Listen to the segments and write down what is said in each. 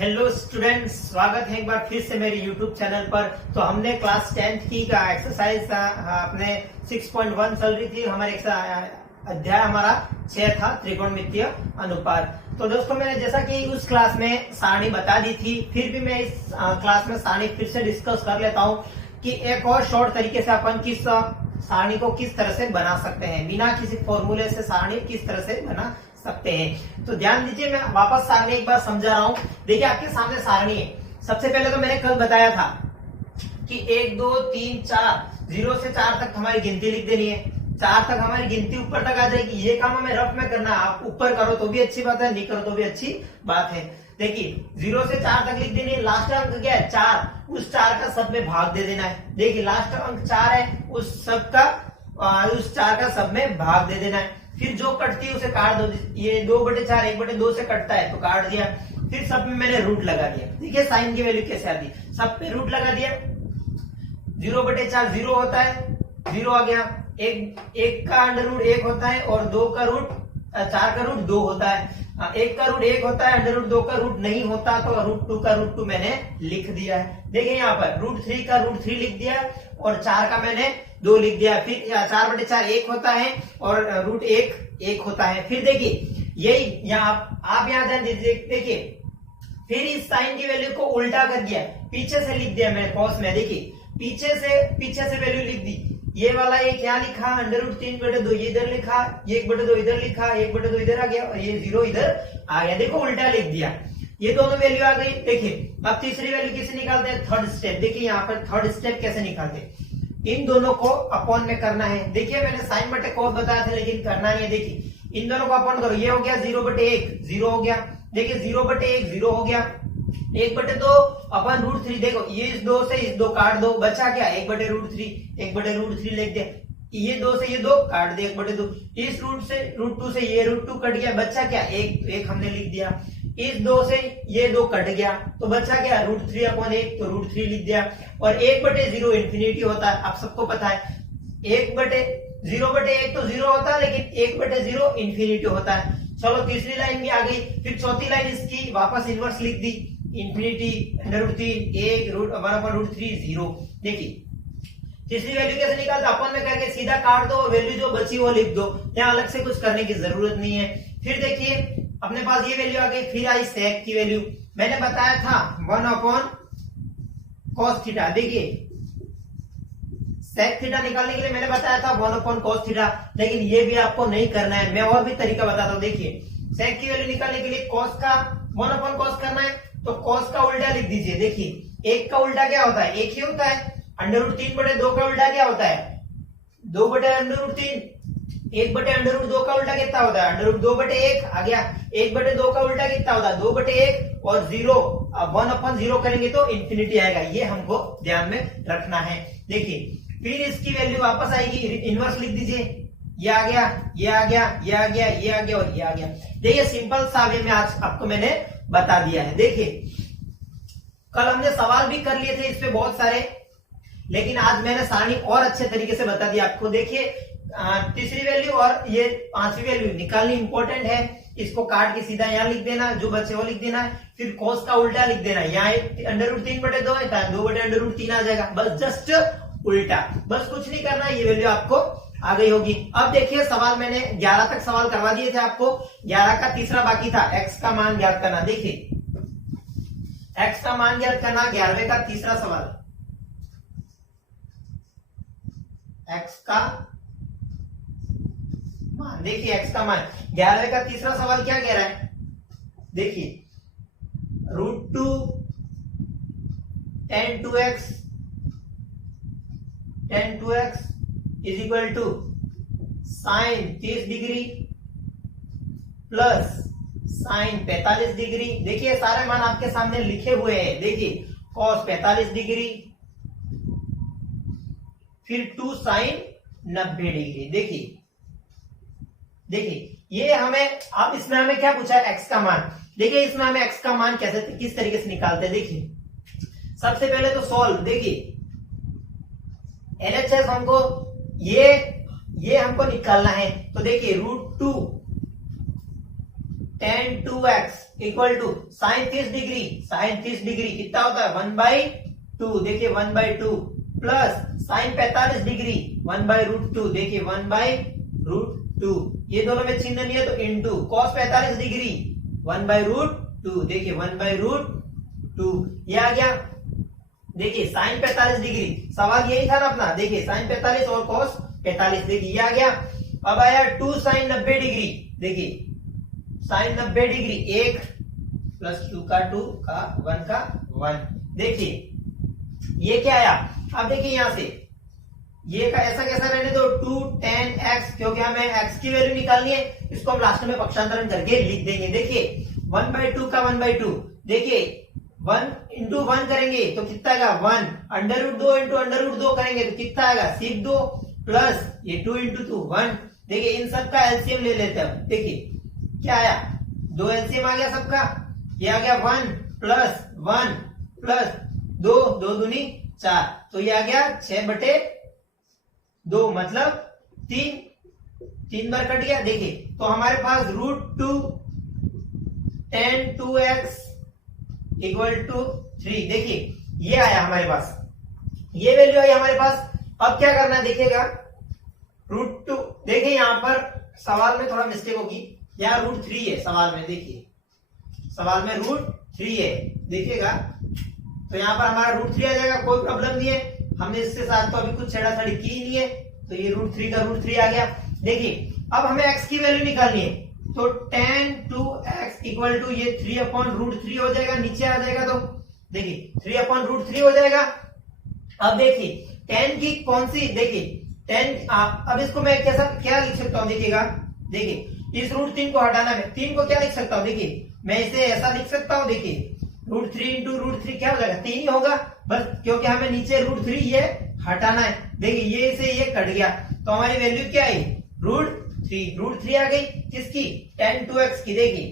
Hello students, स्वागत है एक बार फिर से मेरे यूट्यूब चैनल पर। तो हमने क्लास 10th की का एक्सरसाइज अपने 6.1 चल रही थी। हमारे अध्याय हमारा 6 था, त्रिकोणमितीय अनुपात। तो दोस्तों, मैंने जैसा कि उस क्लास में सारणी बता दी थी, फिर भी मैं इस क्लास में सारणी फिर से डिस्कस कर लेता हूँ कि एक और शॉर्ट तरीके से अपन किस सारणी को किस तरह से बना सकते हैं, बिना किसी फॉर्मूले से सारणी किस तरह से बना सकते हैं। तो ध्यान दीजिए, मैं वापस सारणी एक बार समझा रहा हूं। देखिए, आपके सामने सारणी है। सबसे पहले तो मैंने कल बताया था कि 1 2 3 4 0 से 4 तक हमारी गिनती लिख देनी है। 4 तक हमारी गिनती ऊपर तक आ जाएगी। ये काम हमें रफ में करना है। आप ऊपर करो तो भी अच्छी बात है, नहीं करो तो भी अच्छी बात है। देखिए, 0 से 4 तक लिख देनी है। लास्ट अंक क्या है? 4। उस 4 का सब में भाग दे देना है। देखिए, लास्ट अंक 4 है, उस 4 का सब में भाग दे देना है। फिर जो कटती है उसे काट दो। ये 2/4 1/2 से कटता है तो काट दिया। फिर सब में मैंने रूट लगा दिया। देखिए साइन की वैल्यू कैसे आती है, सब पे रूट लगा दिया। 0/4 0 होता है, 0 आ गया। एक का अंडर रूट 1 होता है और 4 का रूट 2 होता है। 1 का रूट 1 होता है, अंडर रूट 2 का रूट नहीं होता, तो √2 का √2 मैंने लिख दिया है। देखिए यहाँ पर √3 का √3 लिख दिया और 4 का मैंने 2 लिख दिया। फिर 4/4 1 होता है और √1 1 होता है। फिर देखिए, यही यहाँ आप यहाँ ध्यान दीजिए। देखिए, फिर इस साइन की वैल्यू को उल्टा कर दिया, पीछे से लिख दिया मैंने कॉस में। देखिए, पीछे से वैल्यू लिख दी। ये वाला एक यहाँ लिखा, √3/2 ये इधर लिखा, 1/2 इधर लिखा, 1/2 इधर आ गया और ये 0 इधर आ गया। देखो, उल्टा लिख दिया। ये दोनों वैल्यू आ गई। देखिए, अब तीसरी वैल्यू कैसे निकालते हैं? Third step. देखिए यहाँ पर थर्ड स्टेप कैसे निकालते हैं, इन दोनों को अपॉन में करना है। देखिए, मैंने साइन बटे कॉस बताया था, लेकिन करना ही है। देखिए, इन दोनों को अपॉन करो। ये हो गया 0/1 0 हो गया। देखिए, 0/1 0 हो गया। 1/2 अपन √3। देखो, ये इस 2 से इस 2 काट दो, बचा क्या? 1/√3 1/√3 लिख दिया। ये 2 से ये 2 काट दिया, 1/2। इस रूट से √2 से ये √2 कट गया, बचा क्या? 1 हमने लिख दिया। इस 2 से ये 2 कट गया, तो बचा क्या? √3/1, तो √3 लिख दिया। और 1/0 इंफिनिटी होता है, आप सबको पता है। 0/1 तो 0 होता है, लेकिन 1/0 इंफिनिटी होता है। चलो, तीसरी लाइन भी आ गई। फिर चौथी लाइन इसकी वापस इनवर्स लिख दी। इंफिनिटी √3 1 1/√3 0। देखिए, तीसरी वैल्यू कैसे निकालते? अपन में करके सीधा काट दो, वैल्यू जो बची वो लिख दो। यहाँ अलग से कुछ करने की जरूरत नहीं है। फिर देखिए, अपने पास ये वैल्यू आ गई। फिर आई सेक की वैल्यू। मैंने बताया था 1/cos थीटा। देखिए, सेक थीटा निकालने के लिए मैंने बताया था 1/cos थीटा, लेकिन ये भी आपको नहीं करना है। मैं और भी तरीका बताता हूँ। देखिए, सेक की वैल्यू निकालने के लिए cos का 1/cos करना है, तो cos का उल्टा लिख दीजिए। देखिए, 1 का उल्टा क्या होता है? 1 ही होता है। √3/2 का उल्टा क्या होता है? 2/√3। 1/√2 का उल्टा कितना होता है? √2/1 आ गया। 1/2 का उल्टा कितना होता है? 2/1 और 0। 1/0 करेंगे तो इंफिनिटी आएगा। ये हमको ध्यान में रखना है। देखिए, फिर इसकी वैल्यू वापस आएगी, इनवर्स लिख दीजिए। ये आ गया, ये आ गया, ये आ गया, ये आ गया और ये आ गया। देखिए, सिंपल सा वे में आज आपको मैंने बता दिया है। देखिए, कल हमने सवाल भी कर लिए थे इस पे बहुत सारे, लेकिन आज मैंने सारणी और अच्छे तरीके से बता दिया आपको। देखिए, तीसरी वैल्यू और ये पांचवी वैल्यू निकालनी इंपॉर्टेंट है। इसको काट के सीधा यहाँ लिख देना, जो बचे वो लिख देना है। फिर cos का उल्टा लिख देना। यहाँ √3/2 है, 2/√3 आ जाएगा। बस जस्ट उल्टा, बस कुछ नहीं करना। ये वैल्यू आपको आ गई होगी। अब देखिए, सवाल मैंने 11 तक सवाल करवा दिए थे आपको। 11 का तीसरा बाकी था, x का मान ज्ञात करना। देखिए, x का मान ज्ञात करना, 11वें का तीसरा सवाल। x का मान, देखिए x का मान 11वें का तीसरा सवाल क्या कह रहा है? देखिए, √2 tan 2x is equal to sine 30 degree plus sine 45 degree. देखिए, सारे मान आपके सामने लिखे हुए हैं। देखिए, cos 45 डिग्री, फिर 2 साइन 90 डिग्री। देखिए, ये हमें, अब इसमें हमें क्या पूछा है? x का मान। देखिए, इसमें हमें x का मान किस तरीके से निकालते हैं? देखिए, सबसे पहले तो सॉल्व। देखिए, LHS हमको ये हमको निकालना है। तो देखिए, √2 tan 2x equal to sine 30 degree कितना होता है 1/2, देखिए 1/2 प्लस साइन 45 डिग्री 1/√2, देखिए 1/√2, ये दोनों में चिन्ह नहीं है तो इनटू cos 45 डिग्री 1/√2, देखिए 1/√2, ये आ गया। देखिए साइन 45 डिग्री, सवाल यही था ना अपना, देखिए साइन 45 और cos 45, देखिए ये आ गया। अब आया 2 साइन 90 डिग्री, देखिए साइन 90 डिग्री 1 प्लस 2 का 2 का 1 का 1, देखिए ये क्या आया। अब देखिए यहां से ये का ऐसा कैसा रहने दो 2 tan x, क्योंकि हमें x की वैल्यू निकालनी है, इसको हम लास्ट में पक्षांतरण करके लिख देंगे। देखिए 1/2 का 1/2, देखिए 1 इंटू 1 करेंगे तो कितना आएगा 1, √2 इंटू √2 करेंगे तो कितना आएगा सिर्फ 2 प्लस ये 2 इंटू 2 1, देखिए इन सब का एलसीएम ले लेते हैं। देखिए क्या आया 2 एलसीएम आ गया सबका, ये आ गया 1 प्लस 1 प्लस 2, 2 दूनी 4, तो ये आ गया 6/2 मतलब 3 बार कट गया। देखिए तो हमारे पास √2 tan 2x इक्वल टू 3, देखिए ये आया हमारे पास, ये वैल्यू आई हमारे पास। अब क्या करना है देखिएगा √2, देखिए यहां पर सवाल में थोड़ा मिस्टेक होगी, यहाँ √3 है सवाल में, देखिए सवाल में √3 है, देखिएगा तो यहाँ पर हमारा √3 आ जाएगा, कोई प्रॉब्लम नहीं है, हमने इसके साथ तो अभी कुछ छेड़ाछाड़ी की ही नहीं है, तो ये √3 का √3 आ गया। देखिए अब हमें x की वैल्यू निकालनी है, तो tan 2x इक्वल टू ये 3/√3 हो जाएगा, नीचे आ जाएगा तो देखिए 3/√3 हो जाएगा। अब देखिए tan की कौन सी, देखिए tan, अब इसको मैं कैसा क्या लिख सकता हूं, देखिएगा देखिए इस √3 को हटाना है, 3 को क्या लिख सकता हूं, देखिए मैं इसे ऐसा लिख सकता हूं, देखिए √3 इंटू √3 क्या हो जाएगा 3 ही होगा बस, क्योंकि हमें नीचे √3 ये हटाना है। देखिए ये से ये कट गया तो हमारी वैल्यू क्या आई √3 आ गई, किसकी tan 2x की, देखिए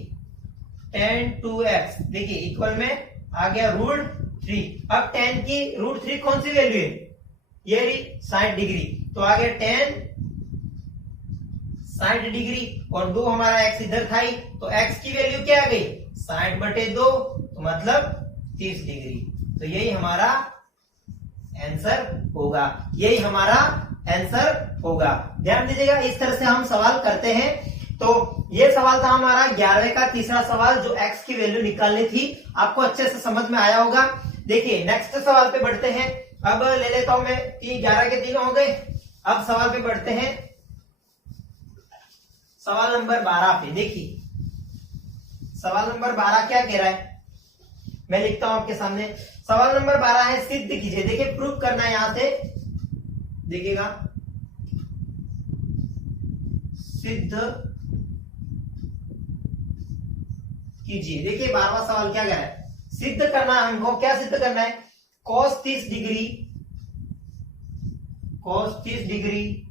tan 2x देखिए इक्वल में आ गया √3। अब tan की √3 कौन सी वैल्यू है, ये रही 60 डिग्री, तो आ गया tan 60 डिग्री और 2 हमारा x इधर था ही, तो x की वैल्यू क्या आ गई 60/2, तो मतलब 30 डिग्री, तो यही हमारा आंसर होगा, यही हमारा आंसर होगा। ध्यान दीजिएगा इस तरह से हम सवाल करते हैं। तो ये सवाल था हमारा 11वें का तीसरा सवाल, जो x की वैल्यू निकालनी थी, आपको अच्छे से समझ में आया होगा। देखिए नेक्स्ट सवाल पे बढ़ते हैं, अब ले लेता हूं मैं 11 के 3 हो गए, अब सवाल पे बढ़ते हैं सवाल नंबर 12 पे। देखिए सवाल नंबर 12 क्या कह रहा है, मैं लिखता हूं आपके सामने। सवाल नंबर 12 है सिद्ध कीजिए, देखिए प्रूफ करना है, यहां से देखिएगा सिद्ध कीजिए। देखिए 12वां सवाल क्या कह रहा है, सिद्ध करना है हमको, क्या सिद्ध करना है cos 30 degree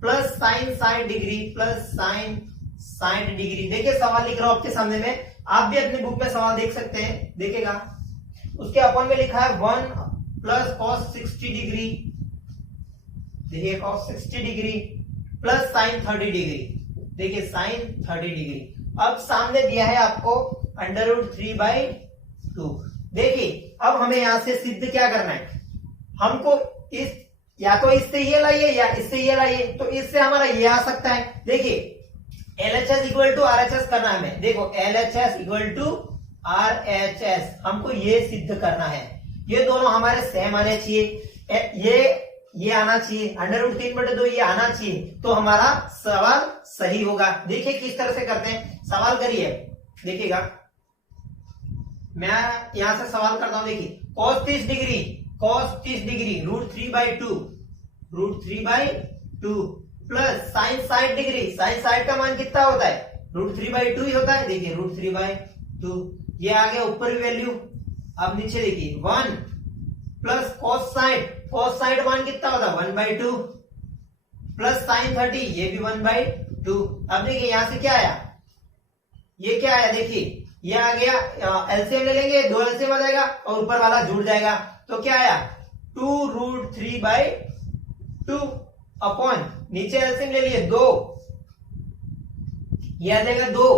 plus sine 60 degree plus sine 60 degree. देखिए सवाल लिख रहा हूं आपके सामने में, आप भी अपनी बुक में सवाल देख सकते हैं, देखिएगा उसके अपन में लिखा है 1 प्लस cos 60 डिग्री, देखिए cos 60 degree plus sign 30 degree, देखिए साइन 30 डिग्री। अब सामने दिया है आपको √3/2। देखिए अब हमें यहां से सिद्ध क्या करना है, हमको इस या तो इससे ये लाइए या इससे ये लाइए, तो इससे हमारा ये आ सकता है। देखिए LHS इक्वल टू RHS करना है हमें, देखो LHS इक्वल टू RHS हमको ये सिद्ध करना है, ये दोनों हमारे सेम आने चाहिए, ये आना चाहिए, √3/2 ये आना चाहिए, तो हमारा सवाल सही होगा। देखिए किस तरह से करते हैं, सवाल करिए, देखिएगा मैं यहां से सवाल करता हूं। देखिए cos 30 degree √3/2 plus sine 60 degree, sine 60 का मान कितना होता है √3/2 ही होता है, देखिए √3/2, ये आ गया ऊपर की वैल्यू। अब नीचे देखिए 1 प्लस cos 60 मान कितना होता है 1/2 प्लस साइन 30, ये भी 1/2। अब देखिए यहां से क्या आया, ये क्या आया, देखिए ये आ गया, एलसीएम ले लेंगे, 2 एलसीएम आ जाएगा और ऊपर वाला जुड़ जाएगा, तो क्या आया 2√3/2 अपॉन नीचे एलसीएम ले लिए 2, ये आ जाएगा 2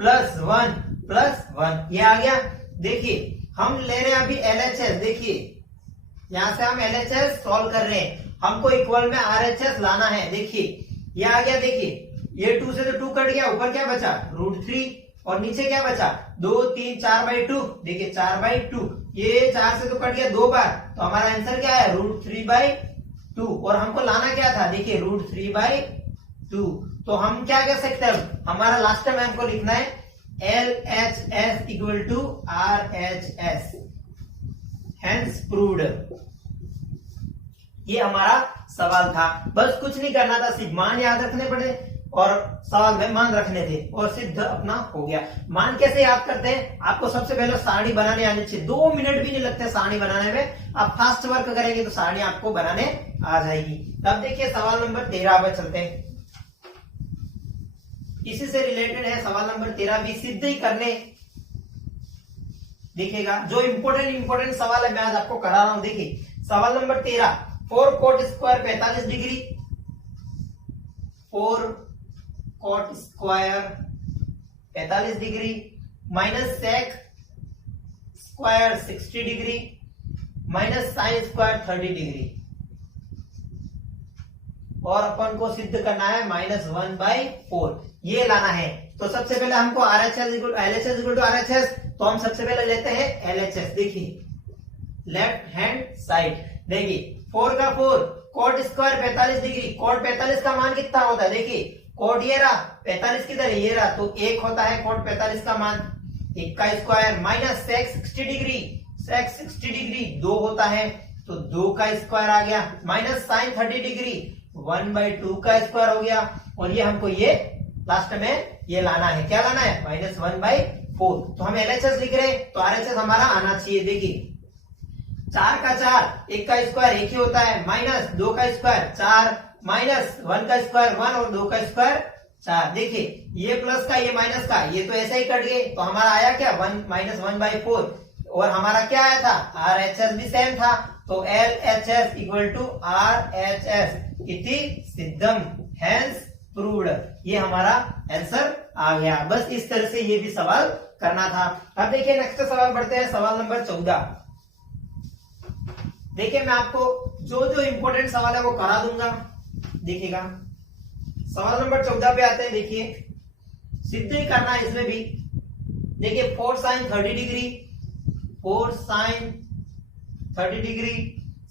+1 ये आ गया। देखिए हम ले रहे हैं अभी LHS, देखिए यहां से हम LHS सॉल्व कर रहे हैं, हमको इक्वल में RHS लाना है। देखिए ये आ गया, देखिए ये 2 से तो 2 कट गया, ऊपर क्या बचा √3 और नीचे क्या बचा 2 3 4/2, देखिए 4/2, ये 4 से तो कट गया 2 बार, तो हमारा आंसर क्या है √3/2 और हमको लाना क्या था, देखिए √3/2। तो हम क्या कह सकते हैं, हमारा लास्ट टाइम हमको लिखना है LHS = RHS, हेंस प्रूव्ड। ये हमारा सवाल था, बस कुछ नहीं करना था, सिर्फ मान याद रखने पड़े और सवाल में मान रखने थे और सिद्ध अपना हो गया। मान कैसे याद करते हैं, आपको सबसे पहले सारणी बनाने आनी चाहिए, 2 मिनट भी नहीं लगते सारणी बनाने में, आप फास्ट वर्क करेंगे तो सारणी आपको बनाने आ जाएगी। तब देखिए सवाल नंबर 13 पर चलते हैं, इसी से रिलेटेड है सवाल नंबर 13 भी सिद्ध ही करने। देखिएगा जो इंपोर्टेंट सवाल है मैं आज आपको करा रहा हूं। देखिए सवाल number 13, 4 cot square 45 degree, 4 cot square 45 degree minus sec square 60 degree minus sin square 30 degree, और अपन को सिद्ध करना है -1/4, ये लाना है। तो सबसे पहले हमको LHS = RHS, तो हम सबसे पहले लेते हैं LHS। देखिए लेफ्ट हैंड साइड, देखिए 4 का 4 cot स्क्वायर 45 डिग्री, cot 45 का मान कितना होता है, देखिए cot ये रहा, 45 किधर है, ये रहा, तो 1 होता है cot 45 का मान, 1 का square minus sec 60 degree, sec 60 degree 2 होता है, तो 2 का स्क्वायर आ गया, माइनस sin 30 डिग्री 1/2 का स्क्वायर हो गया, और ये हमको ये लास्ट में ये लाना है, क्या लाना है -1/4। तो हम LHS लिख रहे हैं तो RHS हमारा आना चाहिए। देखिए 4 का 4, 1 का स्क्वायर 1 ही होता है, माइनस 2 का स्क्वायर 4, माइनस 1 का स्क्वायर 1 और 2 का स्क्वायर 4। देखिए ये प्लस का ये माइनस का ये तो ऐसे ही कट गए, तो हमारा आया क्या -1/4, और हमारा क्या आया था RHS भी सेम था, तो LHS = RHS इति सिद्धम, हेंस प्रूव्ड, ये हमारा आंसर आ गया। बस इस तरह से ये भी सवाल करना था। अब देखिए नेक्स्ट सवाल बढ़ते हैं, सवाल नंबर 14। देखिए मैं आपको जो जो इंपॉर्टेंट सवाल है वो करा दूंगा। देखिएगा सवाल नंबर 14 पे आते हैं। देखिए सिद्ध ही करना है इसमें भी। देखिए 4 sin 30 degree, 4 sin 30 degree,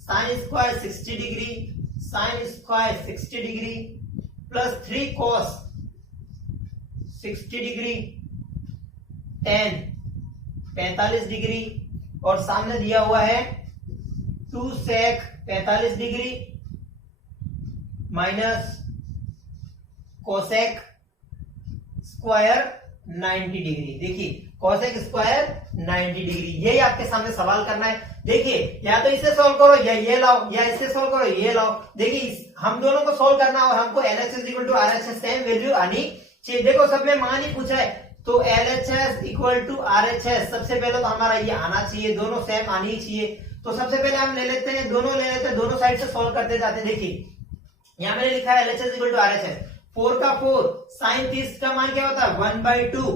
sin square 60 degree, sin square 60 degree plus 3 cos 60 degree, tan 45 degree, और सामने दिया हुआ है 2 sec 45 degree minus cosec square 90 degree. देखिए cosec स्क्वायर 90 डिग्री, यही आपके सामने सवाल करना है। देखिए या तो इसे सॉल्व करो या ये लाओ, या इससे सॉल्व करो ये लाओ। देखिए हम दोनों को सॉल्व करना और हमको LHS = RHS सेम वैल्यू आनी चाहिए। देखो सब में मान ही पूछा है, तो LHS = RHS सबसे पहले तो हमारा ये आना चाहिए, दोनों सेम आनी ही चाहिए। तो सबसे पहले हम ले लेते हैं, दोनों ले लेते हैं, दोनों साइड से सॉल्व करते जाते हैं। देखिए यहाँ मैंने लिखा है LHS = RHS, 4 का 4 sin 30 का मान क्या होता है 1/2,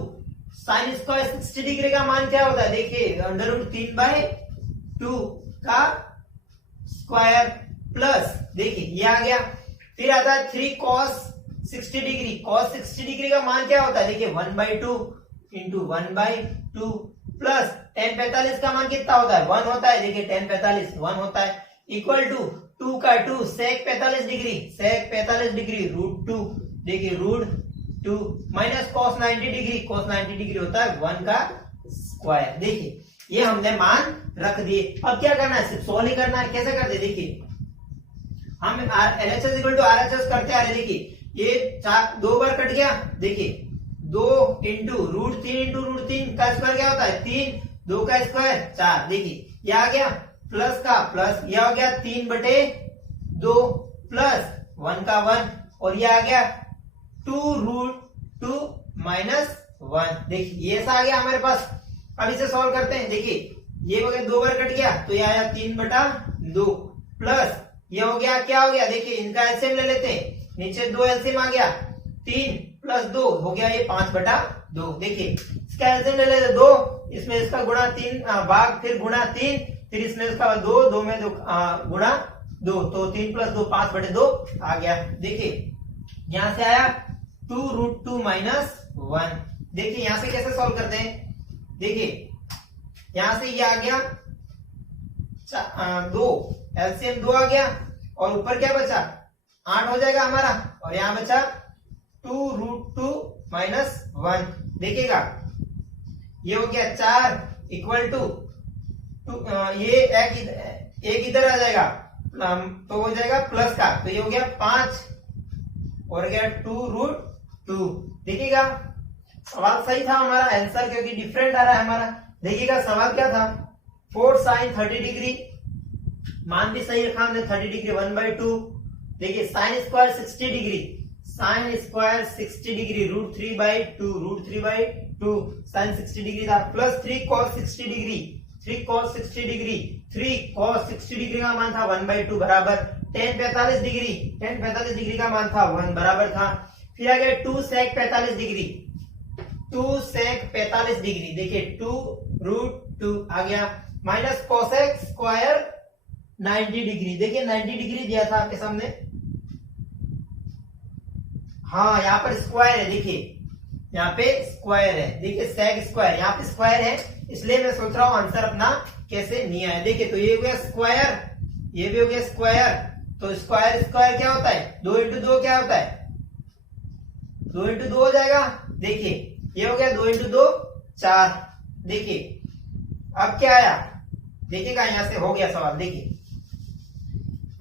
sin स्क्वायर 60 डिग्री का मान क्या होता है, देखिए √3/2 का स्क्वायर प्लस, देखिए ये आ गया। फिर आता है 3 cos 60 डिग्री, cos 60 डिग्री का मान क्या होता है, देखिए 1/2 × 1/2 प्लस tan 45 का मान कितना होता है 1 होता है, देखिए tan 45 1 होता है, इक्वल टू 2 का 2 sec 45 डिग्री, sec 45 डिग्री √2, देखिए √2 minus cos 90 degree, cos 90 degree होता है 1 का स्क्वायर। देखिए ये हमने मान रख दिए। अब क्या करना है, सिर्फ सोल्व ही करना है। कैसे करते, देखिए हम LHS = RHS करते आ रहे। देखिए ये 2 बार कट गया, देखिए 2 × √3 × √3 का स्क्वायर क्या होता है 3, 2 का स्क्वायर 4, देखिए ये आ गया प्लस का प्लस, ये हो गया 3/2 प्लस 1 का 1, और ये आ गया 2√2 माइनस 1। देखिए ये ऐसा आ गया हमारे पास। अब इसे सॉल्व करते हैं। देखिए ये हो गया 2 बार कट गया, तो ये आया 3/2 प्लस ये हो गया क्या हो गया, देखिए इनका एलसीएम ले लेते हैं, नीचे 2 एलसीएम आ गया, 3 प्लस 2 हो गया ये 5/2। देखिए इसका एलसीएम ले लेते 2, इसमें इसका गुणा 3 भाग, फिर गुणा 3, फिर इसमें इसका 2 में 2 गुणा 2, तो 3 + 2 5/2 आ गया। देखिए यहां से आया 2√2 - 1। देखिए यहां से कैसे सॉल्व करते हैं, देखिए यहां से ये आ गया 2, एलसीएम 2 आ गया, और ऊपर क्या बचा 8 हो जाएगा हमारा, और यहां बचा 2√2 - 1। देखिएगा ये हो गया 4 = ये एक इधर आ जाएगा, तो हो जाएगा प्लस का, तो ये हो गया 5 और गया 2√2। देखिएगा सवाल सही था हमारा आंसर, क्योंकि डिफरेंट आ रहा है हमारा। देखिएगा सवाल क्या था, 4 sin 30 डिग्री, मान भी सही रखा हमने 30 डिग्री 1/2। देखिए sin square 60 degree, sin square 60 degree √3/2, √3/2 sin 60 degree था, plus 3 cos 60 degree, 3 cos 60 degree, 3 cos 60 degree का मान था 1/2 बराबर, tan 45 डिग्री, tan 45 डिग्री का मान था 1 बराबर था। फिर आ गया 2 sec 45 डिग्री, 2 sec 45 डिग्री, देखिए 2√2 आ गया, माइनस cosec स्क्वायर 90 डिग्री। देखिए 90 डिग्री दिया था आपके सामने, हाँ यहाँ पर स्क्वायर है, देखिए यहाँ पे स्क्वायर है, देखिए sec स्क्वायर, यहाँ पे स्क्वायर है, इसलिए मैं सोच रहा हूँ आंसर अपना कैसे नहीं आया। देखिए तो ये हो गया स्क्वायर, ये भी हो गया स्क्वायर, तो स्क्वायर स्क्वायर क्या होता है 2 × 2 क्या होता है 2 × 2 हो जाएगा। देखिए ये हो गया 2 × 2 4। देखिए अब क्या आया, देखिएगा यहां से हो गया सवाल, देखिए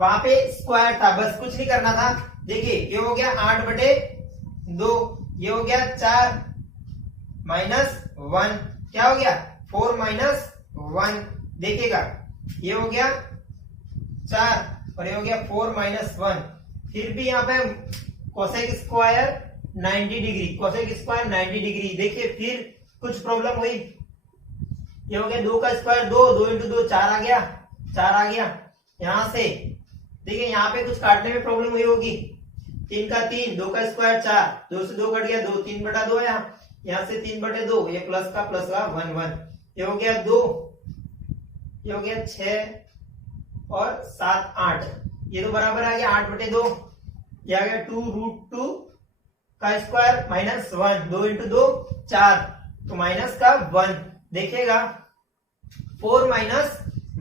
वहां पे स्क्वायर था, बस कुछ नहीं करना था। देखिए ये हो गया 8/2, ये हो गया 4 - 1, क्या हो गया 4 - 1। देखिएगा ये हो गया 4 और ये हो गया 4 - 1। फिर भी यहाँ पे cosec square 90 degree, cosec square 90 degree. देखिए फिर कुछ प्रॉब्लम हुई, ये हो गया 2 का स्क्वायर 2, 2 × 2 4 आ गया, 4 आ गया। यहां से देखिए यहाँ पे कुछ काटने में प्रॉब्लम हुई होगी, 3 का 3, 2 का स्क्वायर 4, 2 से 2 कट गया 2, 3/2 है, यहाँ से 3/2, ये प्लस का 1 1, ये हो गया 2, ये हो गया 6 और 7 8, ये तो बराबर आ गया 8/2, ये आ गया 2√2 का स्क्वायर -1, 2 × 2 4, तो माइनस का 1। देखिएगा 4 -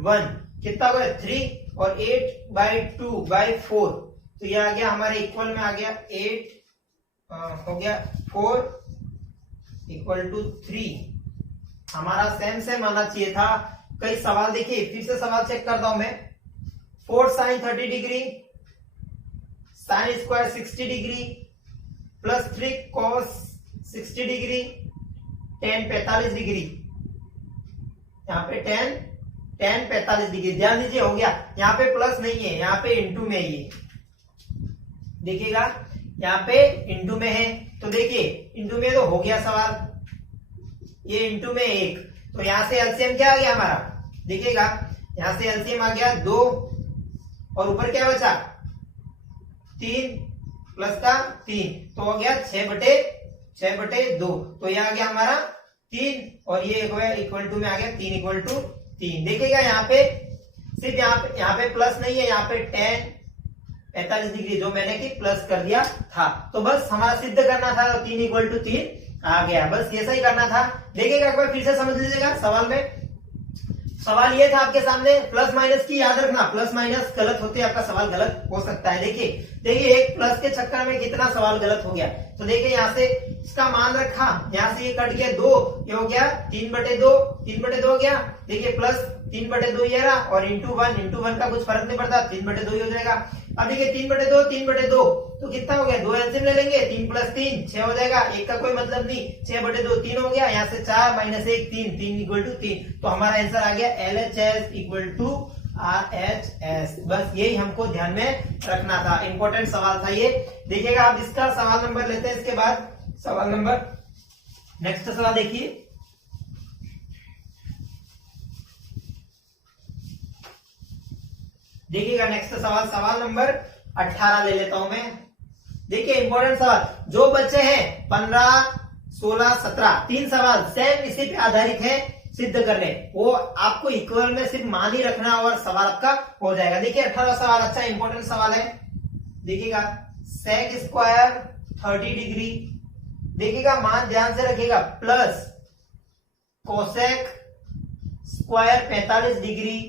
1 कितना हो गया 3, और 8/2/4, तो ये आ गया हमारे इक्वल में आ गया 8 हो गया 4 = 3। हमारा सेम सेम आना चाहिए था। कई सवाल देखिए, फिर से सवाल चेक करता हूं मैं, 4 sin 30 degree, sin square 60 degree, plus 3 cos 60 degree, tan 45 degree, यहाँ पे tan 45 डिग्री। ध्यान दीजिए हो गया, यहाँ पे प्लस नहीं है, यहाँ पे इंटू में ये, देखिएगा यहाँ पे इंटू में है, तो देखिए इंटू में तो हो गया सवाल, ये इंटू में 1, तो यहां से एलसीएम क्या आ गया हमारा, देखिएगा यहां से एलसीएम आ गया 2, और ऊपर क्या बचा 3 प्लस का 3, तो हो गया 6/2, तो ये आ गया हमारा 3, और ये इक्वल टू में आ गया 3 = 3। देखिएगा यहाँ पे सिर्फ यहाँ पे प्लस नहीं है, यहाँ पे tan 45 डिग्री जो मैंने कि प्लस कर दिया था, तो बस हमारा सिद्ध करना था, तो 3 = 3 आ गया, बस ये सही करना था। देखिएगा एक बार फिर से समझ लीजिएगा सवाल में, सवाल ये था आपके सामने, प्लस माइनस की याद रखना, प्लस माइनस गलत होते आपका सवाल गलत हो सकता है। देखिए एक प्लस के चक्कर में कितना सवाल गलत हो गया, तो देखिए यहाँ से इसका मान रखा, यहाँ से ये कट गया 2, ये हो गया 3/2, 3/2 हो गया। देखिए प्लस 3/2 ये रहा, और इंटू 1 का कुछ फर्क नहीं पड़ता, 3/2 ही हो जाएगा। अब देखिए 3/2, 3/2 तो कितना हो गया, 2 एलसीएम ले लेंगे, 3 + 3 6 हो जाएगा, 1 का कोई मतलब नहीं, 6/2 3 हो गया, यहाँ से 4 - 1 3, 3 = 3, तो हमारा आंसर आ गया LHS = RHS। बस यही हमको ध्यान में रखना था, इंपॉर्टेंट सवाल था ये। देखिएगा आप इसका सवाल नंबर लेते हैं, इसके बाद सवाल नंबर, नेक्स्ट सवाल देखिए, देखिएगा नेक्स्ट सवाल, सवाल नंबर 18 ले लेता हूं मैं। देखिए इंपॉर्टेंट सवाल जो बच्चे हैं 15, 16, 17 3 सवाल सेम इसी पे आधारित है सिद्ध करने, वो आपको इक्वल में सिर्फ मान ही रखना और सवाल आपका हो जाएगा। देखिए 18 सवाल अच्छा इंपॉर्टेंट सवाल है। देखिएगा सेक स्क्वायर 30 डिग्री, देखिएगा मान ध्यान से रखिएगा, प्लस कोसेक स्क्वायर 45 डिग्री,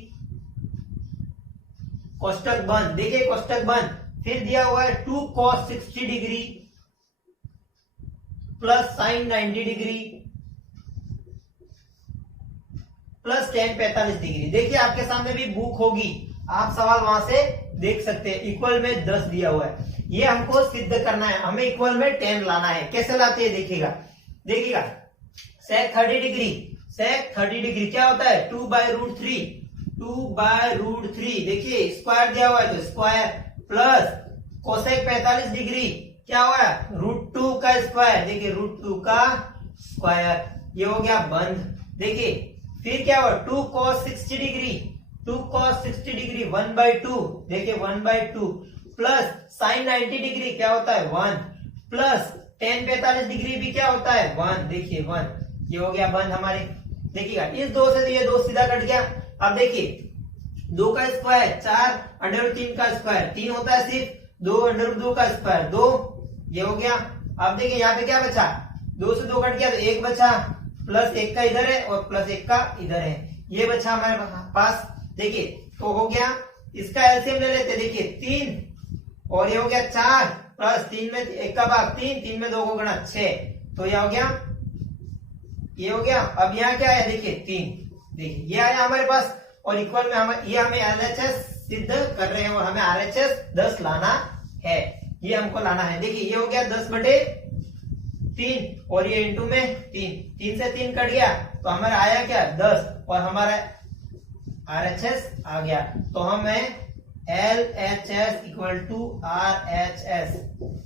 कोष्टक बंद। देखिए कोष्टक बंद, फिर दिया हुआ है 2 cos 60 degree plus sign 90 degree plus tan 45 degree. देखिए आपके सामने भी बुक होगी, आप सवाल वहां से देख सकते हैं। इक्वल में 10 दिया हुआ है, ये हमको सिद्ध करना है, हमें इक्वल में 10 लाना है। कैसे लाते हैं देखिएगा, देखिएगा सेक 30 डिग्री, सेक 30 डिग्री क्या होता है 2/√3, 2/√3। देखिए स्क्वायर दिया हुआ है तो स्क्वायर, प्लस कोसेक 45 डिग्री क्या हुआ √2 का स्क्वायर, देखिए √2 का स्क्वायर, ये हो गया बंद। देखिए फिर क्या हुआ 2 cos 60 डिग्री, 2 cos 60 डिग्री 1/2, देखिए 1/2 प्लस साइन 90 डिग्री क्या होता है 1, प्लस tan 45 डिग्री भी क्या होता है 1, देखिए 1, ये हो गया बंद हमारे। देखिएगा इस 2 से ये 2 सीधा कट गया। अब देखिए 2 का स्क्वायर 4, √3 का स्क्वायर 3 होता है सिर्फ, 2 √2 का स्क्वायर 2, ये हो गया। अब देखिए यहाँ पे क्या बचा, 2 से 2 कट गया तो 1 बचा, प्लस 1 का इधर है और प्लस 1 का इधर है, ये बचा हमारे पास। देखिए तो हो गया, इसका एलसीएम ले लेते, देखिए 3 और ये हो गया 4 प्लस 3 में 1 का भाग 3, 3 में 2 को गुणा 6, तो यह हो गया, ये हो गया। अब यहाँ क्या है देखिए 3, देखिए ये आया हमारे पास और इक्वल में ये हमें एलएचएस सिद्ध कर रहे हैं और हमें आरएचएस 10 लाना है, ये हमको लाना है। देखिए ये हो गया 10/3 और ये इंटू में 3 से 3 कट गया तो हमारा आया क्या 10 और हमारा आरएचएस आ गया, तो हमें LHS equal to RHS,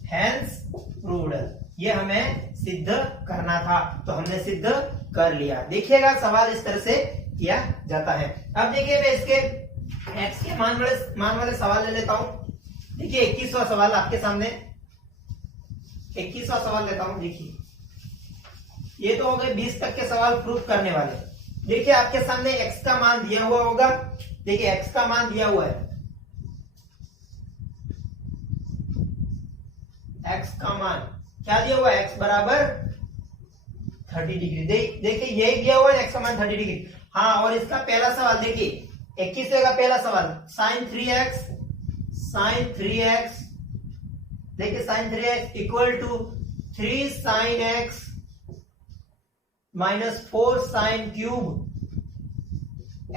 hence proved. ये हमें सिद्ध करना था तो हमने सिद्ध कर लिया। देखिएगा सवाल इस तरह से किया जाता है। अब देखिए मैं इसके x के मान वाले सवाल ले लेता हूं। देखिए 21वां सवाल आपके सामने, 21वां सवाल लेता हूं। देखिए ये तो हो गए 20 तक के सवाल प्रूव करने वाले। देखिए आपके सामने x का मान दिया हुआ होगा, देखिए x का मान दिया हुआ है, x का मान क्या दिया हुआ है, x बराबर 30 डिग्री। देखिए यही दिया हुआ है x का मान 30 डिग्री। हाँ और इसका पहला सवाल देखिए 21वें का पहला सवाल sin 3x, देखिए sin 3x equal to 3 sin x minus 4 sin cube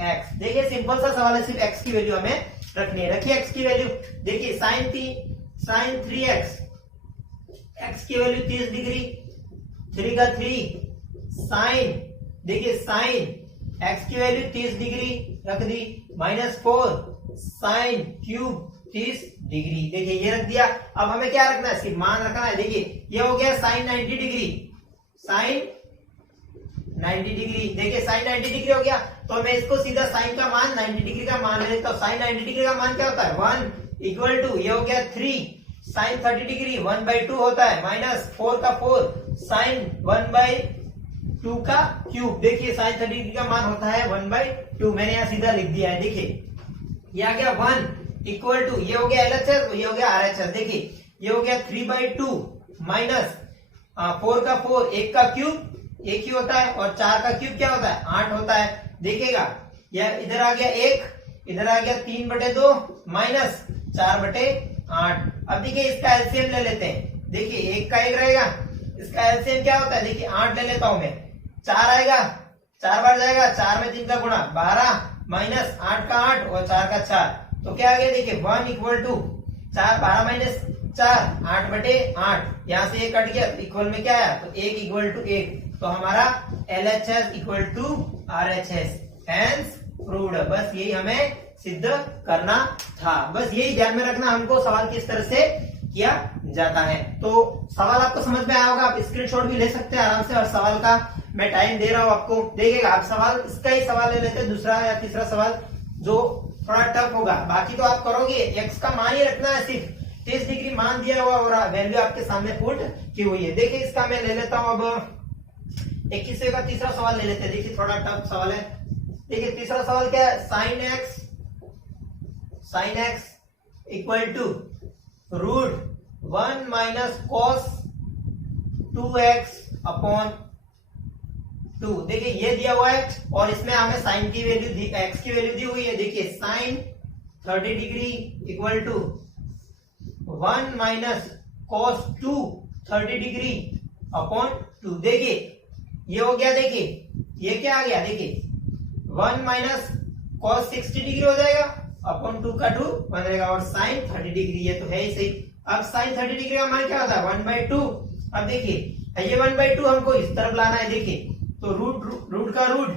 x। देखिए सिंपल सा सवाल है, सिर्फ x की वैल्यू हमें रखनी है। रखिए x की वैल्यू, देखिए sin 3x, x की वैल्यू 30 डिग्री, 3 का 3 साइन, देखिए साइन x की वैल्यू 30 डिग्री रख दी, माइनस 4 साइन क्यूब 30 डिग्री, देखिए ये रख दिया। अब हमें क्या रखना है, सिर्फ मान रखना है। देखिए ये हो गया साइन 90 डिग्री, साइन 90 डिग्री, देखिए साइन 90 डिग्री हो गया तो मैं इसको सीधा साइन का मान 90 डिग्री का मान ले लेता हूं। साइन 90 डिग्री का मान क्या होता है 1 इक्वल टू, ये हो गया 3 साइन 30 डिग्री 1/2 होता है, माइनस 4 का 4 साइन 1/2 का क्यूब। देखिए साइन 30 डिग्री का मान होता है 1/2, मैंने यहाँ सीधा लिख दिया है। देखिए ये आ गया 1 इक्वल टू, ये हो गया LHS, ये हो गया RHS। देखिए ये हो गया 3/2 माइनस 4 का 4, 1 का क्यूब 1 ही होता है और 4 का क्यूब क्या होता है 8 होता है। देखिएगा यह इधर आ गया 1, इधर आ गया 3/2 माइनस 4/8। अब देखिए इसका एलसीएम ले लेते हैं। देखिए 1 का 1 रहेगा, इसका एलसीएम क्या होता है, देखिए 8 ले लेता हूं मैं, 4 आएगा, 4 बार जाएगा, 4 में 3 का गुणा 12 माइनस 8 का 8 और 4 का 4, तो क्या आ गया देखिए 1 इक्वल टू 4, 12 माइनस 4 8/8, यहां से 1 कट गया तो इक्वल में क्या आया, तो 1 इक्वल टू 1, तो हमारा LHS equal to RHS, hence proved. बस यही हमें सिद्ध करना था, बस यही ध्यान में रखना हमको सवाल किस तरह से किया जाता है। तो सवाल आपको समझ में आया होगा, आप स्क्रीनशॉट भी ले सकते हैं आराम से, और सवाल का मैं टाइम दे रहा हूं आपको। देखिएगा आप सवाल इसका ही सवाल ले लेते हैं, दूसरा या तीसरा सवाल जो थोड़ा टफ होगा, बाकी तो आप करोगे। x का मान ही रखना है सिर्फ, 30 डिग्री मान दिया हुआ और वैल्यू आपके सामने पुट की हुई है। देखिए इसका मैं ले लेता हूं अब 21वें का तीसरा सवाल ले लेते हैं। देखिए थोड़ा टफ सवाल है। देखिए तीसरा सवाल क्या है, sine x equal to √1 minus cos 2x upon 2। देखिए ये दिया हुआ है और इसमें हमें साइन की वैल्यू एक्स की वैल्यू दी हुई है। देखिए sine 30 degree equal to 1 minus cos 2 30 degree upon 2। देखिए ये हो गया। देखिए ये क्या आ गया, देखिए 1 माइनस कॉस 60 डिग्री हो जाएगा अपॉन 2 का 2 बन रहेगा और साइन 30 डिग्री ये तो है ही सही। अब साइन 30 डिग्री का मान क्या होता है 1/2। अब देखिए ये 1/2 हमको इस तरफ लाना है। देखिए तो रूट का रूट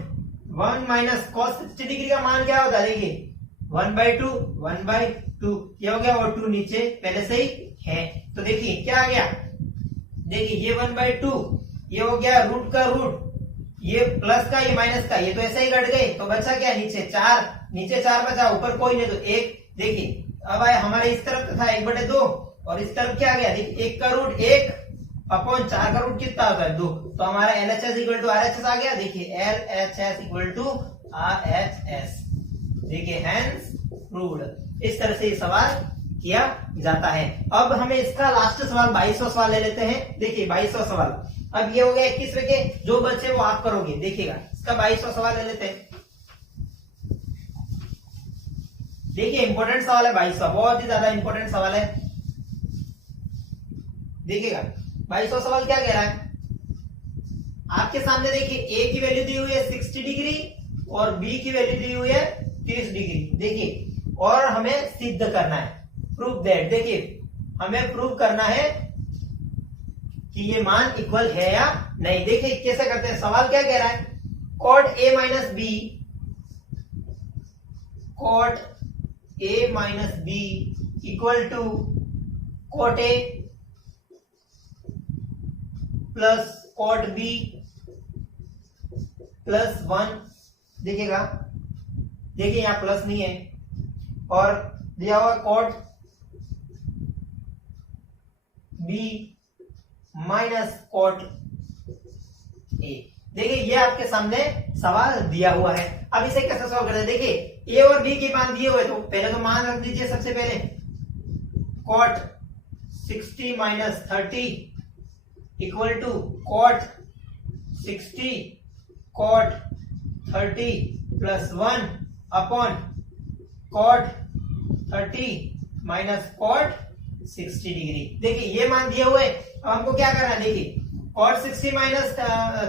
1 माइनस कॉस 60 डिग्री का मान क्या होता है, देखिए 1/2 ये हो गया और 2 नीचे पहले से ही है। तो देखिए क्या आ गया, देखिए ये 1/2 ये हो गया रूट का रूट, ये प्लस का ये माइनस का, ये तो ऐसे ही कट गए तो बचा क्या नीचे 4, नीचे 4 बचा, ऊपर कोई नहीं तो 1। देखिए अब आए हमारे इस तरफ था 1/2 और इस तरफ क्या आ गया, देखिए 1 का रूट 1 अपॉन 4 का रूट कितना होता है 2। तो हमारा LHS इक्वल टू RHS आ गया। देखिए LHS इक्वल टू RHS। देखिए हैंस प्रूव्ड। इस तरह से ये सवाल किया जाता है। अब हमें इसका लास्ट सवाल 22वां सवाल ले लेते हैं। देखिए 22वां सवाल, अब ये हो गया 21वें के, जो बचे वो आप करोगे। देखिएगा इसका 22वां सवाल ले लेते हैं। देखिए इंपॉर्टेंट सवाल है 22वां, बहुत ही ज्यादा इंपॉर्टेंट सवाल है। देखिएगा 22वां सवाल क्या कह रहा है, आपके सामने देखिए ए की वैल्यू दी हुई है 60 डिग्री और बी की वैल्यू दी हुई है 30 डिग्री। देखिए और हमें सिद्ध करना है, प्रूव दैट। देखिए हमें प्रूव करना है कि ये मान इक्वल है या नहीं। देखिए कैसे करते हैं, सवाल क्या कह रहा है, cot A minus B, cot A minus B equal to cot A plus cot B plus 1। देखिएगा, देखिए यहां प्लस नहीं है और दिया हुआ cot B minus cot A. देखिए ये आपके सामने सवाल दिया हुआ है। अब इसे कैसे सॉल्व करते हैं, देखिए ए और बी के मान दिए हुए तो पहले तो मान रख दीजिए। सबसे पहले cot 60 minus 30 equal to cot 60 cot 30 plus 1 upon cot 30 minus cot 60 degree. देखिए ये मान दिए हुए, अब हमको क्या करना है, देखिए कॉट 60 माइनस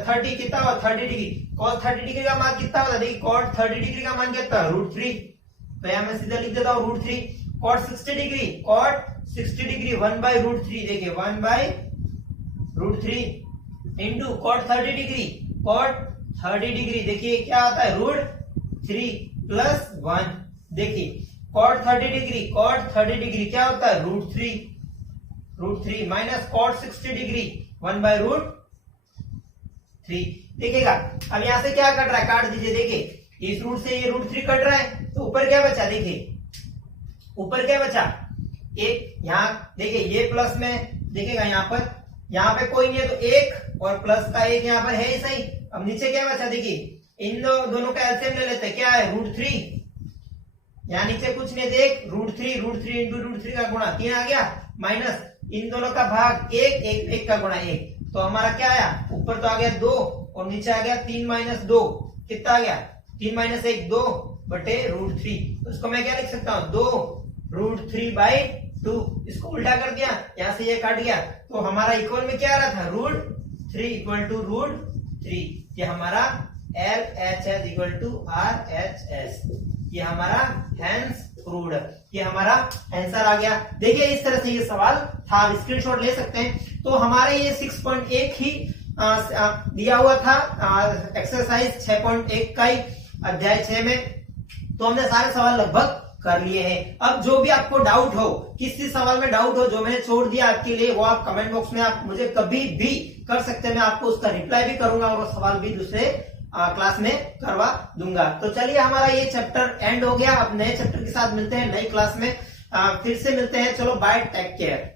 30 कितना हुआ 30 डिग्री, कॉट 30 डिग्री का मान कितना होता है, देखिए कॉट 30 डिग्री का मान कितना है √3। तो यहां मैं सीधा लिख देता हूं √3। Cot 60 degree, cot 60 degree 1/√3। देखिए 1/√3 into cot 30 degree, cot 30 degree देखिए क्या आता है √3 प्लस 1। देखिए कॉट 30 डिग्री, कॉट 30 डिग्री क्या होता है √3 माइनस कॉट 60 डिग्री 1/√3। देखिएगा अब यहां से क्या कट रहा है, काट दीजिए। देखिए इस रूट से ये √3 कट रहा है तो ऊपर क्या बचा, देखिए ऊपर क्या बचा 1। यहां देखिए ये प्लस में, देखिएगा यहाँ पे कोई नहीं है तो 1 और प्लस का 1 यहाँ पर है ही सही। अब नीचे क्या बचा, देखिए इन दोनों का एलसीएम ले लेते हैं, क्या है √3। यहाँ नीचे कुछ नहीं, देख √3 इंटू √3 का गुणा 3 आ गया, माइनस इन दोनों का भाग 1 का गुणा 1। तो हमारा क्या आया, ऊपर तो आ गया 2 और नीचे आ गया 3 - 2। कितना आ गया 3 - 1 2 बटे √3। तो इसको मैं क्या लिख सकता हूँ 2√3/2। इसको उल्टा कर दिया, यहां से ये काट गया तो हमारा इक्वल में क्या आ रहा था √3 इक्वल टू √3। ये हमारा LHS इक्वल टू RHS, ये हमारा हैंस प्रूव्ड, ये हमारा आंसर आ गया। देखिए इस तरह से ये सवाल था, आप स्क्रीनशॉट ले सकते हैं। तो हमारे ये 6.1 ही दिया हुआ था एक्सरसाइज 6.1 का ही अध्याय 6 में। तो हमने सारे सवाल लगभग कर लिए हैं। अब जो भी आपको डाउट हो, किसी सवाल में डाउट हो जो मैंने छोड़ दिया आपके लिए, वो आप कमेंट बॉक्स में आप मुझे कभी भी कर सकते हैं, मैं आपको उसका रिप्लाई भी करूंगा और सवाल भी दूसरे क्लास में करवा दूंगा। तो चलिए हमारा ये चैप्टर एंड हो गया। अब नए चैप्टर के साथ मिलते हैं नई क्लास में। फिर से मिलते हैं, चलो बाय, टेक केयर।